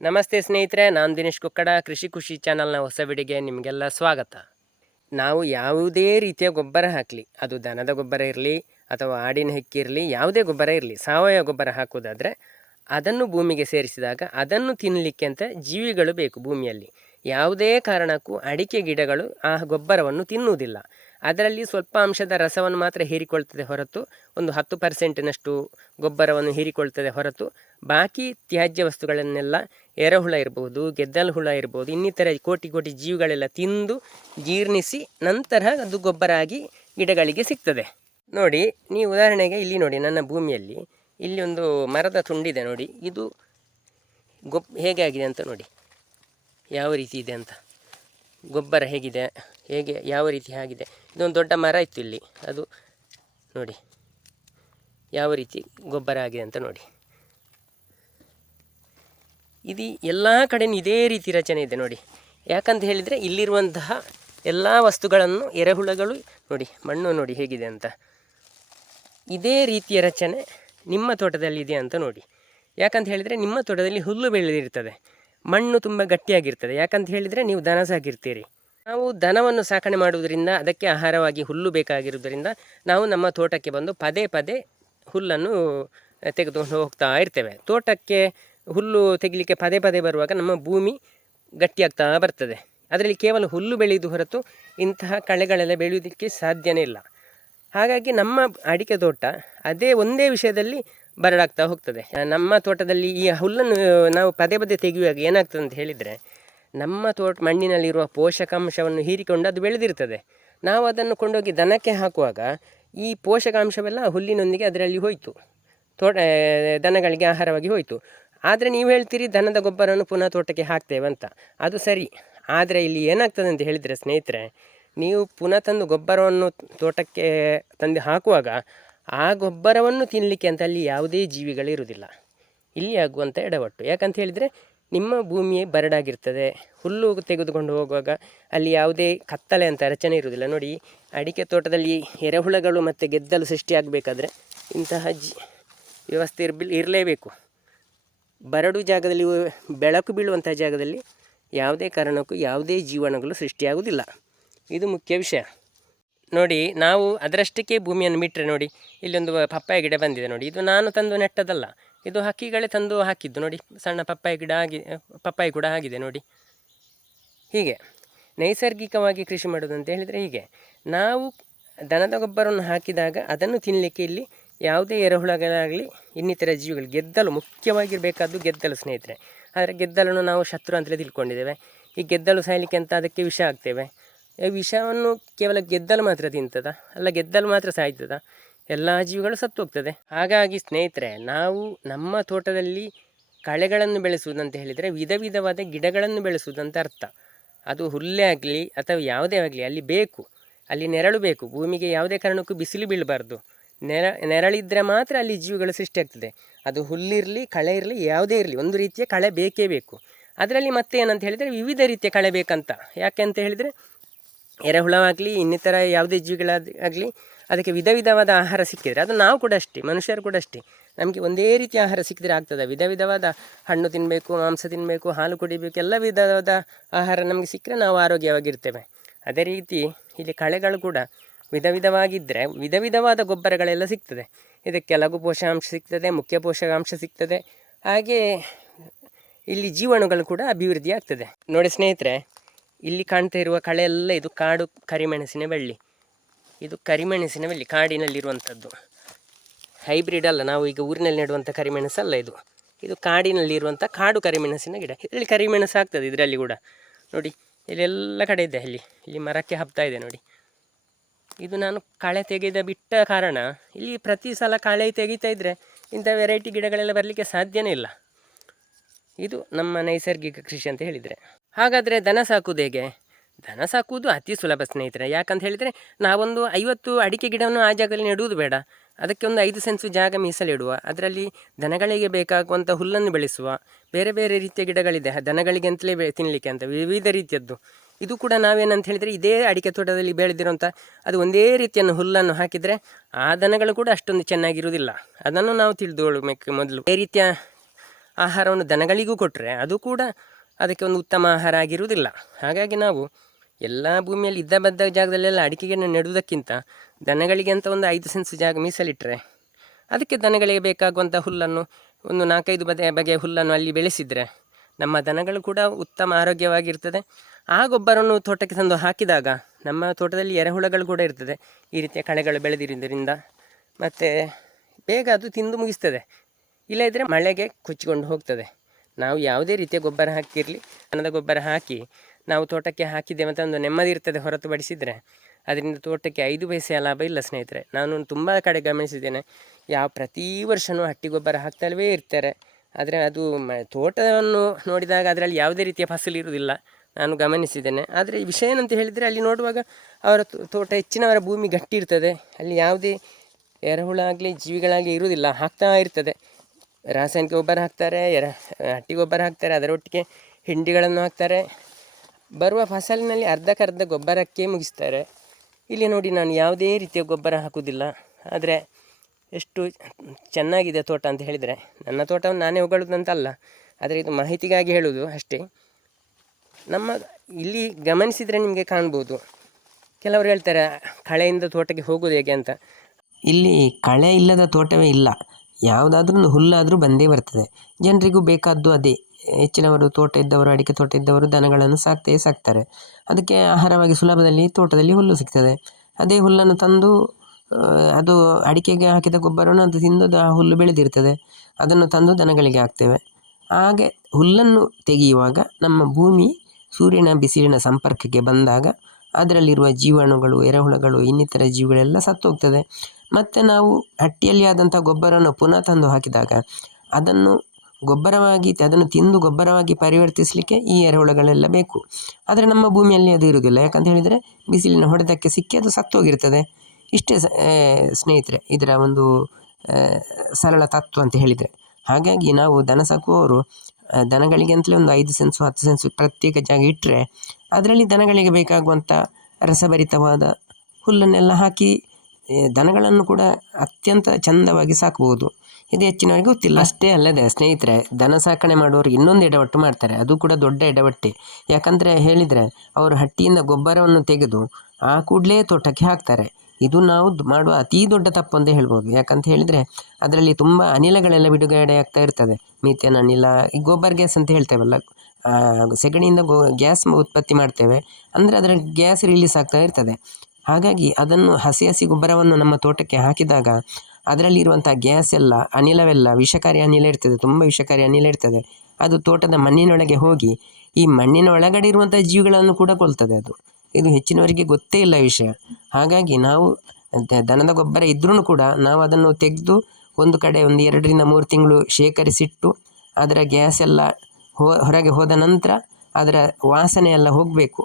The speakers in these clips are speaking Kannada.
ನಮಸ್ತೆ ಸ್ನೇಹಿತರೆ, ನಾನು ದಿನೇಶ್ ಕುಕ್ಕಡ, ಕೃಷಿ ಖುಷಿ ಚಾನಲ್ನ ಹೊಸ ವಿಡಿಗೆ ನಿಮಗೆಲ್ಲ ಸ್ವಾಗತ. ನಾವು ಯಾವುದೇ ರೀತಿಯ ಗೊಬ್ಬರ ಹಾಕಲಿ, ಅದು ದನದ ಗೊಬ್ಬರ ಇರಲಿ ಅಥವಾ ಆಡಿನ ಹೆಕ್ಕಿರಲಿ ಯಾವುದೇ ಗೊಬ್ಬರ ಇರಲಿ, ಸಾವಯವ ಗೊಬ್ಬರ ಹಾಕೋದಾದರೆ ಅದನ್ನು ಭೂಮಿಗೆ ಸೇರಿಸಿದಾಗ ಅದನ್ನು ತಿನ್ನಲಿಕ್ಕೆ ಅಂತ ಜೀವಿಗಳು ಬೇಕು ಭೂಮಿಯಲ್ಲಿ. ಯಾವುದೇ ಕಾರಣಕ್ಕೂ ಅಡಿಕೆ ಗಿಡಗಳು ಆ ಗೊಬ್ಬರವನ್ನು ತಿನ್ನುವುದಿಲ್ಲ. ಅದರಲ್ಲಿ ಸ್ವಲ್ಪ ಅಂಶದ ರಸವನ್ನು ಮಾತ್ರ ಹೀರಿಕೊಳ್ತದೆ ಹೊರತು, ಒಂದು ಹತ್ತು ಪರ್ಸೆಂಟಿನಷ್ಟು ಗೊಬ್ಬರವನ್ನು ಹೀರಿಕೊಳ್ತದೆ ಹೊರತು, ಬಾಕಿ ತ್ಯಾಜ್ಯ ವಸ್ತುಗಳನ್ನೆಲ್ಲ ಎರೆಹುಳ ಇರ್ಬೋದು, ಗೆದ್ದಲು ಹುಳ ಇರ್ಬೋದು, ಇನ್ನಿತರ ಕೋಟಿ ಕೋಟಿ ಜೀವಿಗಳೆಲ್ಲ ತಿಂದು ಜೀರ್ಣಿಸಿ ನಂತರ ಅದು ಗೊಬ್ಬರ ಆಗಿ ಗಿಡಗಳಿಗೆ ಸಿಗ್ತದೆ. ನೋಡಿ, ನೀವು ಉದಾಹರಣೆಗೆ ಇಲ್ಲಿ ನೋಡಿ, ನನ್ನ ಭೂಮಿಯಲ್ಲಿ ಇಲ್ಲಿ ಒಂದು ಮರದ ತುಂಡಿದೆ ನೋಡಿ, ಇದು ಗೊಬ್ ಹೇಗೆ ಆಗಿದೆ ಅಂತ ನೋಡಿ. ಯಾವ ರೀತಿ ಇದೆ ಅಂತ. ಗೊಬ್ಬರ ಹೇಗಿದೆ, ಹೇಗೆ, ಯಾವ ರೀತಿ ಆಗಿದೆ. ಇದೊಂದು ದೊಡ್ಡ ಮರ ಇತ್ತು ಇಲ್ಲಿ. ಅದು ನೋಡಿ. ಯಾವ ರೀತಿ ಗೊಬ್ಬರ ಆಗಿದೆ ಅಂತ ನೋಡಿ. ಇದು ಎಲ್ಲ ಕಡೆಯೂ ಇದೇ ರೀತಿ ರಚನೆ ಇದೆ ನೋಡಿ. ಯಾಕಂತ ಹೇಳಿದರೆ ಇಲ್ಲಿರುವಂತಹ ಎಲ್ಲ ವಸ್ತುಗಳನ್ನು, ಎರೆಹುಳಗಳು ನೋಡಿ, ಮಣ್ಣು ನೋಡಿ ಹೇಗಿದೆ ಅಂತ. ಇದೇ ರೀತಿಯ ರಚನೆ ನಿಮ್ಮ ತೋಟದಲ್ಲಿ ಇದೆ ಅಂತ ನೋಡಿ. ಯಾಕಂತ ಹೇಳಿದರೆ ನಿಮ್ಮ ತೋಟದಲ್ಲಿ ಹುಲ್ಲು ಬೆಳೆದಿರ್ತದೆ. ಮಣ್ಣು ತುಂಬ ಗಟ್ಟಿಯಾಗಿರ್ತದೆ. ಯಾಕಂತ ಹೇಳಿದರೆ ನೀವು ದನ ಸಾಕಿರ್ತೀರಿ ನಾವು ದನವನ್ನು ಸಾಕಣೆ ಮಾಡುವುದರಿಂದ ಅದಕ್ಕೆ ಆಹಾರವಾಗಿ ಹುಲ್ಲು ಬೇಕಾಗಿರುವುದರಿಂದ ನಾವು ನಮ್ಮ ತೋಟಕ್ಕೆ ಬಂದು ಪದೇ ಪದೇ ಹುಲ್ಲನ್ನು ತೆಗೆದುಕೊಂಡು ಹೋಗ್ತಾ ಇರ್ತೇವೆ. ತೋಟಕ್ಕೆ ಹುಲ್ಲು ತೆಗಿಲಿಕ್ಕೆ ಪದೇ ಪದೇ ಬರುವಾಗ ನಮ್ಮ ಭೂಮಿ ಗಟ್ಟಿಯಾಗ್ತಾ ಬರ್ತದೆ. ಅದರಲ್ಲಿ ಕೇವಲ ಹುಲ್ಲು ಬೆಳೆಯುವುದು ಹೊರತು ಇಂತಹ ಕಳೆಗಳೆಲ್ಲ ಬೆಳೆಯುವುದಕ್ಕೆ ಸಾಧ್ಯನೇ ಇಲ್ಲ. ಹಾಗಾಗಿ ನಮ್ಮ ಅಡಿಕೆ ತೋಟ ಅದೇ ಒಂದೇ ವಿಷಯದಲ್ಲಿ ಬರಡಾಗ್ತಾ ಹೋಗ್ತದೆ. ನಮ್ಮ ತೋಟದಲ್ಲಿ ಈ ಹುಲ್ಲನ್ನು ನಾವು ಪದೇ ಪದೇ ತೆಗೆಯುವಾಗ ಏನಾಗ್ತದೆ ಅಂತ ಹೇಳಿದರೆ, ನಮ್ಮ ತೋಟ ಮಣ್ಣಿನಲ್ಲಿರುವ ಪೋಷಕಾಂಶವನ್ನು ಹೀರಿಕೊಂಡು ಅದು ಬೆಳೆದಿರ್ತದೆ. ನಾವು ಅದನ್ನು ಕೊಂಡೋಗಿ ದನಕ್ಕೆ ಹಾಕುವಾಗ ಈ ಪೋಷಕಾಂಶವೆಲ್ಲ ಹುಲ್ಲಿನೊಂದಿಗೆ ಅದರಲ್ಲಿ ಹೋಯಿತು. ತೋಟ ದನಗಳಿಗೆ ಆಹಾರವಾಗಿ ಹೋಯಿತು. ಆದರೆ ನೀವು ಹೇಳ್ತೀರಿ ದನದ ಗೊಬ್ಬರವನ್ನು ಪುನಃ ತೋಟಕ್ಕೆ ಹಾಕ್ತೇವೆ ಅಂತ. ಅದು ಸರಿ. ಆದರೆ ಇಲ್ಲಿ ಏನಾಗ್ತದೆ ಅಂತ ಹೇಳಿದರೆ ಸ್ನೇಹಿತರೆ, ನೀವು ಪುನಃ ತಂದು ಗೊಬ್ಬರವನ್ನು ತೋಟಕ್ಕೆ ತಂದು ಹಾಕುವಾಗ ಆ ಗೊಬ್ಬರವನ್ನು ತಿನ್ನಲಿಕ್ಕೆ ಅಂತ ಅಲ್ಲಿ ಯಾವುದೇ ಜೀವಿಗಳಿರುವುದಿಲ್ಲ ಇಲ್ಲಿ ಆಗುವಂಥ ಎಡವಟ್ಟು. ಯಾಕಂತ ಹೇಳಿದರೆ ನಿಮ್ಮ ಭೂಮಿಯೇ ಬರಡಾಗಿರ್ತದೆ. ಹುಲ್ಲು ತೆಗೆದುಕೊಂಡು ಹೋಗುವಾಗ ಅಲ್ಲಿ ಯಾವುದೇ ಕತ್ತಲೆ ಅಂತ ರಚನೆ ಇರುವುದಿಲ್ಲ. ನೋಡಿ, ಅಡಿಕೆ ತೋಟದಲ್ಲಿ ಎರೆಹುಳಗಳು ಮತ್ತು ಗೆದ್ದಲು ಸೃಷ್ಟಿಯಾಗಬೇಕಾದ್ರೆ ಇಂತಹ ಜಿ ವ್ಯವಸ್ಥೆ ಇರ್ಬಿಲ್ ಇರಲೇಬೇಕು. ಬರಡು ಜಾಗದಲ್ಲಿ ಬೆಳಕು ಬೀಳುವಂಥ ಜಾಗದಲ್ಲಿ ಯಾವುದೇ ಕಾರಣಕ್ಕೂ ಯಾವುದೇ ಜೀವನಗಳು ಸೃಷ್ಟಿಯಾಗುವುದಿಲ್ಲ. ಇದು ಮುಖ್ಯ ವಿಷಯ. ನೋಡಿ, ನಾವು ಅದರಷ್ಟಕ್ಕೆ ಭೂಮಿಯನ್ನು ಬಿಟ್ಟರೆ ನೋಡಿ ಇಲ್ಲೊಂದು ಪಪ್ಪಾಯ ಗಿಡ ಬಂದಿದೆ ನೋಡಿ, ಇದು ನಾನು ತಂದು ನೆಟ್ಟದಲ್ಲ, ಇದು ಹಕ್ಕಿಗಳೇ ತಂದು ಹಾಕಿದ್ದು ನೋಡಿ, ಸಣ್ಣ ಪಪ್ಪಾಯ ಗಿಡ ಆಗಿ, ಪಪ್ಪಾಯಿ ಕೂಡ ಆಗಿದೆ ನೋಡಿ. ಹೀಗೆ, ನೈಸರ್ಗಿಕವಾಗಿ ಕೃಷಿ ಮಾಡೋದು ಅಂತ ಹೇಳಿದರೆ ಹೀಗೆ, ನಾವು ದನದ ಗೊಬ್ಬರವನ್ನು ಹಾಕಿದಾಗ ಅದನ್ನು ತಿನ್ನಲಿಕ್ಕೆ ಇಲ್ಲಿ ಯಾವುದೇ ಎರೆಹುಳಗಳಾಗಲಿ, ಇನ್ನಿತರ ಜೀವಿಗಳು ಗೆದ್ದಲು ಮುಖ್ಯವಾಗಿರಬೇಕಾದ್ದು ಗೆದ್ದಲು ಸ್ನೇಹಿತರೆ. ಆದರೆ ಗೆದ್ದಲನ್ನು ನಾವು ಶತ್ರು ಅಂತಲೇ ತಿಳ್ಕೊಂಡಿದ್ದೇವೆ. ಈ ಗೆದ್ದಲು ಸಾಯಲಿಕ್ಕೆ ಅಂತ ಅದಕ್ಕೆ ವಿಷ ಈ ವಿಷವನ್ನು ಕೇವಲ ಗೆದ್ದಲು ಮಾತ್ರ ತಿಂತದ? ಅಲ್ಲ, ಗೆದ್ದಲು ಮಾತ್ರ ಸಾಯ್ತದ? ಎಲ್ಲ ಜೀವಿಗಳು ಸತ್ತು ಹೋಗ್ತದೆ. ಹಾಗಾಗಿ ಸ್ನೇಹಿತರೆ, ನಾವು ನಮ್ಮ ತೋಟದಲ್ಲಿ ಕಳೆಗಳನ್ನು ಬೆಳೆಸುವುದಂತ ಹೇಳಿದರೆ ವಿಧ ವಿಧವಾದ ಗಿಡಗಳನ್ನು ಬೆಳೆಸುವುದಂತ ಅರ್ಥ. ಅದು ಹುಲ್ಲೇ ಆಗಲಿ ಅಥವಾ ಯಾವುದೇ ಆಗಲಿ, ಅಲ್ಲಿ ಬೇಕು. ಅಲ್ಲಿ ನೆರಳು ಬೇಕು. ಭೂಮಿಗೆ ಯಾವುದೇ ಕಾರಣಕ್ಕೂ ಬಿಸಿಲು ಬೀಳಬಾರ್ದು. ನೆರ ನೆರಳಿದ್ದರೆ ಮಾತ್ರ ಅಲ್ಲಿ ಜೀವಿಗಳು ಸೃಷ್ಟಿಯಾಗ್ತದೆ ಅದು ಹುಲ್ಲಿರಲಿ, ಕಳೆ ಇರಲಿ, ಯಾವುದೇ ಇರಲಿ, ಒಂದು ರೀತಿಯ ಕಳೆ ಬೇಕೇ ಬೇಕು. ಅದರಲ್ಲಿ ಮತ್ತೆ ಏನಂತ ಹೇಳಿದರೆ ವಿವಿಧ ರೀತಿಯ ಕಳೆ ಬೇಕಂತ. ಯಾಕೆ ಅಂತ ಹೇಳಿದರೆ ಎರೆಹುಳವಾಗಲಿ ಇನ್ನಿತರ ಯಾವುದೇ ಜೀವಿಗಳಾಗಲಿ ಅದಕ್ಕೆ ವಿಧ ವಿಧವಾದ ಆಹಾರ ಸಿಕ್ಕಿದರೆ ಅದು ನಾವು ಕೂಡ ಅಷ್ಟೇ, ಮನುಷ್ಯರು ಕೂಡ ಅಷ್ಟೇ. ನಮಗೆ ಒಂದೇ ರೀತಿ ಆಹಾರ ಸಿಕ್ಕಿದರೆ ಆಗ್ತದೆ. ವಿಧ ವಿಧವಾದ ಹಣ್ಣು ತಿನ್ನಬೇಕು ಮಾಂಸ ತಿನ್ನಬೇಕು ಹಾಲು ಕುಡಿಬೇಕು, ಎಲ್ಲ ವಿಧವಾದ ಆಹಾರ ನಮಗೆ ಸಿಕ್ಕರೆ ನಾವು ಆರೋಗ್ಯವಾಗಿರ್ತೇವೆ. ಅದೇ ರೀತಿ ಇಲ್ಲಿ ಕಳೆಗಳು ಕೂಡ ವಿಧ ವಿಧವಾಗಿದ್ದರೆ ವಿಧ ವಿಧವಾದ ಗೊಬ್ಬರಗಳೆಲ್ಲ ಸಿಗ್ತದೆ. ಇದಕ್ಕೆ ಲಘು ಪೋಷಕಾಂಶ ಸಿಗ್ತದೆ, ಮುಖ್ಯ ಪೋಷಕಾಂಶ ಸಿಗ್ತದೆ. ಹಾಗೆ ಇಲ್ಲಿ ಜೀವಾಣುಗಳು ಕೂಡ ಅಭಿವೃದ್ಧಿ ಆಗ್ತದೆ. ನೋಡಿ ಸ್ನೇಹಿತರೆ ಇಲ್ಲಿ ಕಾಣ್ತಾ ಇರುವ ಕಳೆ ಎಲ್ಲ ಇದು ಕಾಡು ಕರಿಮೆಣಸಿನ ಬಳ್ಳಿ. ಇದು ಕರಿಮೆಣಸಿನ ಬಳ್ಳಿ, ಕಾಡಿನಲ್ಲಿರುವಂಥದ್ದು. ಹೈಬ್ರಿಡ್ ಅಲ್ಲ, ನಾವು ಈಗ ಊರಿನಲ್ಲಿ ನೆಡುವಂಥ ಕರಿಮೆಣಸಲ್ಲ ಇದು. ಇದು ಕಾಡಿನಲ್ಲಿರುವಂಥ ಕಾಡು ಕರಿಮೆಣಸಿನ ಗಿಡ. ಇದರಲ್ಲಿ ಕರಿಮೆಣಸು ಆಗ್ತದೆ ಇದರಲ್ಲಿ ಕೂಡ. ನೋಡಿ, ಇಲ್ಲೆಲ್ಲ ಕಡೆ ಇದೆ ಅಲ್ಲಿ ಇಲ್ಲಿ ಮರಕ್ಕೆ ಹಬ್ತಾ ಇದೆ ನೋಡಿ. ಇದು ನಾನು ಕಳೆ ತೆಗೆದ ಬಿಟ್ಟ ಕಾರಣ. ಇಲ್ಲಿ ಪ್ರತಿ ಸಲ ಕಳೆ ತೆಗೀತಾ ಇದ್ದರೆ ಇಂಥ ವೆರೈಟಿ ಗಿಡಗಳೆಲ್ಲ ಬರಲಿಕ್ಕೆ ಸಾಧ್ಯನೇ ಇಲ್ಲ. ಇದು ನಮ್ಮ ನೈಸರ್ಗಿಕ ಕೃಷಿ ಅಂತ ಹೇಳಿದರೆ. ಹಾಗಾದರೆ ದನ ಸಾಕುವುದು ಹೇಗೆ? ದನ ಸಾಕುವುದು ಅತಿ ಸುಲಭ ಸ್ನೇಹಿತರೆ. ಯಾಕಂತ ಹೇಳಿದರೆ ನಾವೊಂದು ಐವತ್ತು ಅಡಿಕೆ ಗಿಡವನ್ನು ಆ ಜಾಗದಲ್ಲಿ ನೆಡುವುದು ಬೇಡ. ಅದಕ್ಕೆ ಒಂದು ಐದು ಸೆನ್ಸು ಜಾಗ ಮೀಸಲಿಡುವ. ಅದರಲ್ಲಿ ದನಗಳಿಗೆ ಬೇಕಾಗುವಂಥ ಹುಲ್ಲನ್ನು ಬೆಳೆಸುವ. ಬೇರೆ ಬೇರೆ ರೀತಿಯ ಗಿಡಗಳಿದೆ. ದನಗಳಿಗೆ ಅಂತಲೇ ತಿನ್ನಲಿಕ್ಕೆ ಅಂತ. ವಿವಿಧ ರೀತಿಯದ್ದು. ಇದು ಕೂಡ ನಾವೇನಂತ ಹೇಳಿದರೆ ಇದೇ ಅಡಿಕೆ ತೋಟದಲ್ಲಿ ಬೆಳೆದಿರುವಂಥ ಅದು ಒಂದೇ ರೀತಿಯನ್ನು ಹುಲ್ಲನ್ನು ಹಾಕಿದರೆ ಆ ದನಗಳು ಕೂಡ ಅಷ್ಟೊಂದು ಚೆನ್ನಾಗಿರುವುದಿಲ್ಲ. ಅದನ್ನು ನಾವು ತಿಳಿದುಕೊಳ್ಬೇಕು ಮೊದಲು. ಈ ರೀತಿಯ ಆಹಾರವನ್ನು ದನಗಳಿಗೂ ಕೊಟ್ಟರೆ ಅದು ಕೂಡ ಅದಕ್ಕೆ ಒಂದು ಉತ್ತಮ ಆಹಾರ ಆಗಿರುವುದಿಲ್ಲ. ಹಾಗಾಗಿ ನಾವು ಎಲ್ಲ ಭೂಮಿಯಲ್ಲಿ ಇದ್ದ ಬದ್ದ ಜಾಗದಲ್ಲೆಲ್ಲ ಅಡಿಕೆಯನ್ನು ನೆಡುವುದಕ್ಕಿಂತ ದನಗಳಿಗೆ ಅಂತ ಒಂದು ಐದು ಸೆನ್ಸ್ ಜಾಗ ಮೀಸಲಿಟ್ಟರೆ ಅದಕ್ಕೆ ದನಗಳಿಗೆ ಬೇಕಾಗುವಂಥ ಹುಲ್ಲನ್ನು ಒಂದು ನಾಲ್ಕೈದು ಬಗೆಯ ಬಗೆಯ ಹುಲ್ಲನ್ನು ಅಲ್ಲಿ ಬೆಳೆಸಿದರೆ ನಮ್ಮ ದನಗಳು ಕೂಡ ಉತ್ತಮ ಆರೋಗ್ಯವಾಗಿರ್ತದೆ. ಆ ಗೊಬ್ಬರವನ್ನು ತೋಟಕ್ಕೆ ತಂದು ಹಾಕಿದಾಗ ನಮ್ಮ ತೋಟದಲ್ಲಿ ಎರೆಹುಳಗಳು ಕೂಡ ಇರ್ತದೆ. ಈ ರೀತಿಯ ಕಳೆಗಳು ಬೆಳೆದಿರುವುದರಿಂದ ಮತ್ತು ಬೇಗ ಅದು ತಿಂದು ಮುಗಿಸ್ತದೆ. ಇಲ್ಲದಿದ್ದರೆ ಮಳೆಗೆ ಕೊಚ್ಚಿಕೊಂಡು ಹೋಗ್ತದೆ. ನಾವು ಯಾವುದೇ ರೀತಿಯ ಗೊಬ್ಬರ ಹಾಕಿರಲಿ ಹಣದ ಗೊಬ್ಬರ ಹಾಕಿ ನಾವು ತೋಟಕ್ಕೆ ಹಾಕಿದ್ದೇವೆ ಅಂತ ಒಂದು ನೆಮ್ಮದಿ ಇರ್ತದೆ ಹೊರತುಪಡಿಸಿದರೆ ಅದರಿಂದ ತೋಟಕ್ಕೆ ಐದು ಪೈಸೆಯ ಲಾಭ ಇಲ್ಲ ಸ್ನೇಹಿತರೆ. ನಾನು ತುಂಬ ಕಡೆ ಗಮನಿಸಿದ್ದೇನೆ, ಯಾವ ಪ್ರತಿ ವರ್ಷವೂ ಹಟ್ಟಿ ಗೊಬ್ಬರ ಹಾಕ್ತಲೇ ಇರ್ತಾರೆ. ಆದರೆ ಅದು ತೋಟವನ್ನು ನೋಡಿದಾಗ ಅದರಲ್ಲಿ ಯಾವುದೇ ರೀತಿಯ ಫಸಲು ಇರುವುದಿಲ್ಲ, ನಾನು ಗಮನಿಸಿದ್ದೇನೆ. ಆದರೆ ಈ ವಿಷಯ ಏನಂತ ಹೇಳಿದರೆ ಅಲ್ಲಿ ನೋಡುವಾಗ ಅವರ ತೋಟ ಹೆಚ್ಚಿನವರ ಭೂಮಿ ಗಟ್ಟಿ ಇರ್ತದೆ. ಅಲ್ಲಿ ಯಾವುದೇ ಎರೆಹುಳ ಆಗಲಿ, ಜೀವಿಗಳಾಗಲಿ ಇರುವುದಿಲ್ಲ, ಹಾಕ್ತಾ ಇರ್ತದೆ. ರಾಸಾಯನಿಕ ಗೊಬ್ಬರ ಹಾಕ್ತಾರೆ, ಎರ ಹಟ್ಟಿ ಗೊಬ್ಬರ ಹಾಕ್ತಾರೆ ಅದರೊಟ್ಟಿಗೆ ಹಿಂಡಿಗಳನ್ನು ಹಾಕ್ತಾರೆ. ಬರುವ ಫಸಲಿನಲ್ಲಿ ಅರ್ಧಕ್ಕರ್ಧ ಗೊಬ್ಬರಕ್ಕೆ ಮುಗಿಸ್ತಾರೆ. ಇಲ್ಲಿ ನೋಡಿ ನಾನು ಯಾವುದೇ ರೀತಿಯ ಗೊಬ್ಬರ ಹಾಕುವುದಿಲ್ಲ. ಆದರೆ ಎಷ್ಟು ಚೆನ್ನಾಗಿದೆ ತೋಟ ಅಂತ ಹೇಳಿದರೆ, ನನ್ನ ತೋಟವನ್ನು ನಾನೇ ಹೊಗಳುದಂತಲ್ಲ ಆದರೆ ಇದು ಮಾಹಿತಿಗಾಗಿ ಹೇಳುವುದು ಅಷ್ಟೇ. ನಮ್ಮ ಇಲ್ಲಿ ಗಮನಿಸಿದರೆ ನಿಮಗೆ ಕಾಣ್ಬೋದು. ಕೆಲವರು ಹೇಳ್ತಾರೆ, ಕಳೆಯಿಂದ ತೋಟಕ್ಕೆ ಹೋಗೋದು ಹೇಗೆ ಅಂತ. ಇಲ್ಲಿ ಕಳೆ ಇಲ್ಲದ ತೋಟವೇ ಇಲ್ಲ. ಯಾವುದಾದ್ರೂ ಹುಲ್ಲಾದರೂ ಬಂದೇ ಬರ್ತದೆ. ಜನರಿಗೂ ಬೇಕಾದ್ದು ಅದೇ, ಹೆಚ್ಚಿನವರು ತೋಟ ಇದ್ದವರು, ಅಡಿಕೆ ತೋಟ ಇದ್ದವರು ದನಗಳನ್ನು ಸಾಕ್ತೇ ಸಾಕ್ತಾರೆ. ಅದಕ್ಕೆ ಆಹಾರವಾಗಿ ಸುಲಭದಲ್ಲಿ ತೋಟದಲ್ಲಿ ಹುಲ್ಲು ಸಿಗ್ತದೆ. ಅದೇ ಹುಲ್ಲನ್ನು ತಂದು ಅದು ಅಡಿಕೆಗೆ ಹಾಕಿದ ಗೊಬ್ಬರವನ್ನು ಅದು ತಿಂದು ಆ ಹುಲ್ಲು ಬೆಳೆದಿರ್ತದೆ. ಅದನ್ನು ತಂದು ದನಗಳಿಗೆ ಹಾಕ್ತೇವೆ. ಹಾಗೆ ಹುಲ್ಲನ್ನು ತೆಗೆಯುವಾಗ ನಮ್ಮ ಭೂಮಿ ಸೂರ್ಯನ ಬಿಸಿಲಿನ ಸಂಪರ್ಕಕ್ಕೆ ಬಂದಾಗ, ಅದರಲ್ಲಿರುವ ಜೀವಾಣುಗಳು, ಎರೆಹುಳಗಳು, ಇನ್ನಿತರ ಜೀವಿಗಳೆಲ್ಲ ಸತ್ತೋಗ್ತದೆ. ಮತ್ತು ನಾವು ಹಟ್ಟಿಯಲ್ಲಿ ಆದಂಥ ಗೊಬ್ಬರವನ್ನು ಪುನಃ ತಂದು ಹಾಕಿದಾಗ ಅದನ್ನು ಗೊಬ್ಬರವಾಗಿ ಅದನ್ನು ತಿಂದು ಗೊಬ್ಬರವಾಗಿ ಪರಿವರ್ತಿಸಲಿಕ್ಕೆ ಈ ಎರೆಹುಳುಗಳೆಲ್ಲ ಬೇಕು. ಆದರೆ ನಮ್ಮ ಭೂಮಿಯಲ್ಲಿ ಅದು ಇರುವುದಿಲ್ಲ. ಯಾಕಂತ ಹೇಳಿದರೆ ಬಿಸಿಲಿನ ಹೊಡೆತಕ್ಕೆ ಸಿಕ್ಕಿ ಅದು ಸತ್ತೋಗಿರ್ತದೆ. ಇಷ್ಟೇ ಸ್ನೇಹಿತರೆ, ಇದರ ಒಂದು ಸರಳ ತತ್ವ ಅಂತ ಹೇಳಿದರೆ. ಹಾಗಾಗಿ ನಾವು ದನ ಸಾಕುವವರು ದನಗಳಿಗೆ ಅಂತಲೇ ಒಂದು ಐದು ಸೆನ್ಸು, ಹತ್ತು ಸೆನ್ಸು ಪ್ರತ್ಯೇಕ ಜಾಗ ಇಟ್ಟರೆ ಅದರಲ್ಲಿ ದನಗಳಿಗೆ ಬೇಕಾಗುವಂಥ ರಸಭರಿತವಾದ ಹುಲ್ಲನ್ನೆಲ್ಲ ಹಾಕಿ ದನಗಳನ್ನು ಕೂಡ ಅತ್ಯಂತ ಚಂದವಾಗಿ ಸಾಕಬಹುದು ಇದು ಹೆಚ್ಚಿನವರಿಗೆ ಗೊತ್ತಿಲ್ಲ. ಅಷ್ಟೇ ಅಲ್ಲದೆ ಸ್ನೇಹಿತರೆ, ದನ ಸಾಕಣೆ ಮಾಡುವವರು ಇನ್ನೊಂದು ಎಡವಟ್ಟು ಮಾಡ್ತಾರೆ. ಅದು ಕೂಡ ದೊಡ್ಡ ಎಡವಟ್ಟೆ. ಯಾಕಂದರೆ ಹೇಳಿದರೆ, ಅವರು ಹಟ್ಟಿಯಿಂದ ಗೊಬ್ಬರವನ್ನು ತೆಗೆದು ಆ ಕೂಡಲೇ ತೋಟಕ್ಕೆ ಹಾಕ್ತಾರೆ. ಇದು ನಾವು ಮಾಡುವ ಅತೀ ದೊಡ್ಡ ತಪ್ಪು ಅಂತ ಹೇಳ್ಬೋದು. ಯಾಕಂತ ಹೇಳಿದರೆ, ಅದರಲ್ಲಿ ತುಂಬ ಅನಿಲಗಳೆಲ್ಲ ಬಿಡುಗಡೆ ಆಗ್ತಾ ಇರ್ತದೆ. ಮೀಥೇನ್ ಅನಿಲ, ಈ ಗೋಬರ್ ಗ್ಯಾಸ್ ಅಂತ ಹೇಳ್ತೇವಲ್ಲ. ಸೆಗಣಿಯಿಂದ ಗೋ, ಗ್ಯಾಸ್ ಉತ್ಪತ್ತಿ ಮಾಡ್ತೇವೆ. ಅಂದರೆ ಅದರ ಗ್ಯಾಸ್ ರಿಲೀಸ್ ಆಗ್ತಾ ಇರ್ತದೆ. ಹಾಗಾಗಿ ಅದನ್ನು ಹಸಿ ಹಸಿ ಗೊಬ್ಬರವನ್ನು ನಮ್ಮ ತೋಟಕ್ಕೆ ಹಾಕಿದಾಗ ಅದರಲ್ಲಿರುವಂಥ ಗ್ಯಾಸ್ ಎಲ್ಲ, ಅನಿಲವೆಲ್ಲ, ವಿಷಕಾರಿ ಅನಿಲ ಇರ್ತದೆ, ತುಂಬ ವಿಷಕಾರಿ ಅನಿಲ ಇರ್ತದೆ, ಅದು ತೋಟದ ಮಣ್ಣಿನೊಳಗೆ ಹೋಗಿ ಈ ಮಣ್ಣಿನ ಒಳಗಡೆ ಇರುವಂಥ ಜೀವಿಗಳನ್ನು ಕೂಡ ಕೊಲ್ತದೆ ಅದು. ಇದು ಹೆಚ್ಚಿನವರಿಗೆ ಗೊತ್ತೇ ಇಲ್ಲ ವಿಷಯ. ಹಾಗಾಗಿ ನಾವು ದನದ ಗೊಬ್ಬರ ಇದ್ರೂ ಕೂಡ ನಾವು ಅದನ್ನು ತೆಗೆದು ಒಂದು ಕಡೆ ಒಂದು ಎರಡರಿಂದ ಮೂರು ತಿಂಗಳು ಶೇಖರಿಸಿಟ್ಟು ಅದರ ಗ್ಯಾಸ್ ಎಲ್ಲ ಹೊರಗೆ ಹೋದ ನಂತರ ಅದರ ವಾಸನೆ ಎಲ್ಲ ಹೋಗಬೇಕು.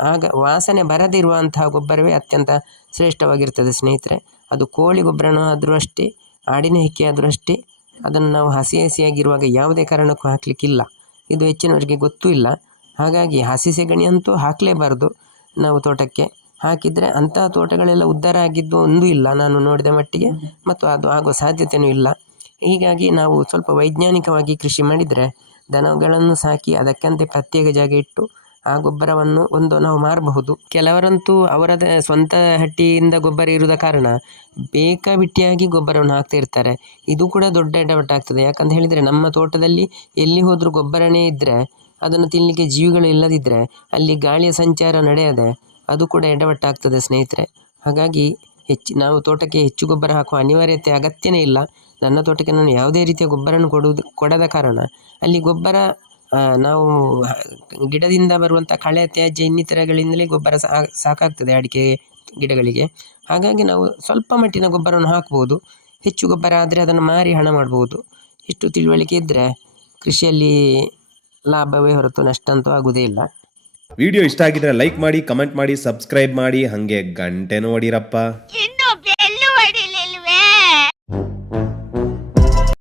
ಆಗ ವಾಸನೆ ಬರದಿರುವಂತಹ ಗೊಬ್ಬರವೇ ಅತ್ಯಂತ ಶ್ರೇಷ್ಠವಾಗಿರ್ತದೆ, ಸ್ನೇಹಿತರೆ. ಅದು ಕೋಳಿ ಗೊಬ್ಬರನೂ ಆದರೂ ಅಷ್ಟೇ, ಆಡಿನ ಹೆಕ್ಕಿ ಆದರೂ ಅಷ್ಟೇ. ಅದನ್ನು ನಾವು ಹಸಿ ಹಸಿಯಾಗಿರುವಾಗ ಯಾವುದೇ ಕಾರಣಕ್ಕೂ ಹಾಕಲಿಕ್ಕಿಲ್ಲ. ಇದು ಹೆಚ್ಚಿನವರಿಗೆ ಗೊತ್ತೂ ಇಲ್ಲ. ಹಾಗಾಗಿ ಹಸಿ ಸೆಗಣಿ ಅಂತೂ ಹಾಕಲೇಬಾರ್ದು. ನಾವು ತೋಟಕ್ಕೆ ಹಾಕಿದರೆ ಅಂತಹ ತೋಟಗಳೆಲ್ಲ ಉದ್ದಾರ ಆಗಿದ್ದು ಒಂದೂ ಇಲ್ಲ ನಾನು ನೋಡಿದ ಮಟ್ಟಿಗೆ. ಮತ್ತು ಅದು ಆಗೋ ಸಾಧ್ಯತೆಯೂ ಇಲ್ಲ. ಹೀಗಾಗಿ ನಾವು ಸ್ವಲ್ಪ ವೈಜ್ಞಾನಿಕವಾಗಿ ಕೃಷಿ ಮಾಡಿದರೆ ದನಗಳನ್ನು ಸಾಕಿ ಅದಕ್ಕಂತೆ ಪ್ರತ್ಯೇಕ ಜಾಗ ಇಟ್ಟು ಆ ಗೊಬ್ಬರವನ್ನು ಒಂದು ನಾವು ಮಾರಬಹುದು. ಕೆಲವರಂತೂ ಅವರದೇ ಸ್ವಂತ ಹಟ್ಟಿಯಿಂದ ಗೊಬ್ಬರ ಇರುವುದ ಕಾರಣ ಬೇಕಾಬಿಟ್ಟಿಯಾಗಿ ಗೊಬ್ಬರವನ್ನು ಹಾಕ್ತಾ ಇರ್ತಾರೆ. ಇದು ಕೂಡ ದೊಡ್ಡ ಎಡವಟ್ಟಾಗ್ತದೆ. ಯಾಕಂತ ಹೇಳಿದರೆ ನಮ್ಮ ತೋಟದಲ್ಲಿ ಎಲ್ಲಿ ಹೋದರೂ ಗೊಬ್ಬರನೇ ಇದ್ದರೆ ಅದನ್ನು ತಿನ್ನಲಿಕ್ಕೆ ಜೀವಿಗಳು ಇಲ್ಲದಿದ್ದರೆ ಅಲ್ಲಿ ಗಾಳಿಯ ಸಂಚಾರ ನಡೆಯದೆ, ಅದು ಕೂಡ ಎಡವಟ್ಟಾಗ್ತದೆ ಸ್ನೇಹಿತರೆ. ಹಾಗಾಗಿ ಹೆಚ್ಚು, ನಾವು ತೋಟಕ್ಕೆ ಹೆಚ್ಚು ಗೊಬ್ಬರ ಹಾಕುವ ಅನಿವಾರ್ಯತೆ ಅಗತ್ಯನೇ ಇಲ್ಲ. ನನ್ನ ತೋಟಕ್ಕೆ ನಾನು ಯಾವುದೇ ರೀತಿಯ ಗೊಬ್ಬರವನ್ನು ಕೊಡುವುದು, ಕೊಡದ ಕಾರಣ. ಅಲ್ಲಿ ಗೊಬ್ಬರ ನಾವು ಗಿಡದಿಂದ ಬರುವಂಥ ಕಳೆ ತ್ಯಾಜ್ಯ ಇನ್ನಿತರಗಳಿಂದಲೇ ಗೊಬ್ಬರ ಸಾಕಾಗ್ತದೆ ಅಡಿಕೆ ಗಿಡಗಳಿಗೆ. ಹಾಗಾಗಿ ನಾವು ಸ್ವಲ್ಪ ಮಟ್ಟಿನ ಗೊಬ್ಬರವನ್ನು ಹಾಕ್ಬೋದು. ಹೆಚ್ಚು ಗೊಬ್ಬರ ಆದರೆ ಅದನ್ನು ಮಾರಿ ಹಣ ಮಾಡ್ಬೋದು. ಇಷ್ಟು ತಿಳುವಳಿಕೆ ಇದ್ದರೆ ಕೃಷಿಯಲ್ಲಿ ಲಾಭವೇ ಹೊರತು ನಷ್ಟ ಅಂತೂ ಆಗುವುದೇ ಇಲ್ಲ. ವಿಡಿಯೋ ಇಷ್ಟ ಆಗಿದ್ರೆ ಲೈಕ್ ಮಾಡಿ ಕಮೆಂಟ್ ಮಾಡಿ ಸಬ್ಸ್ಕ್ರೈಬ್ ಮಾಡಿ. ಹಾಗೆ ಗಂಟೆನೂ ಹೊಡಿರಪ್ಪ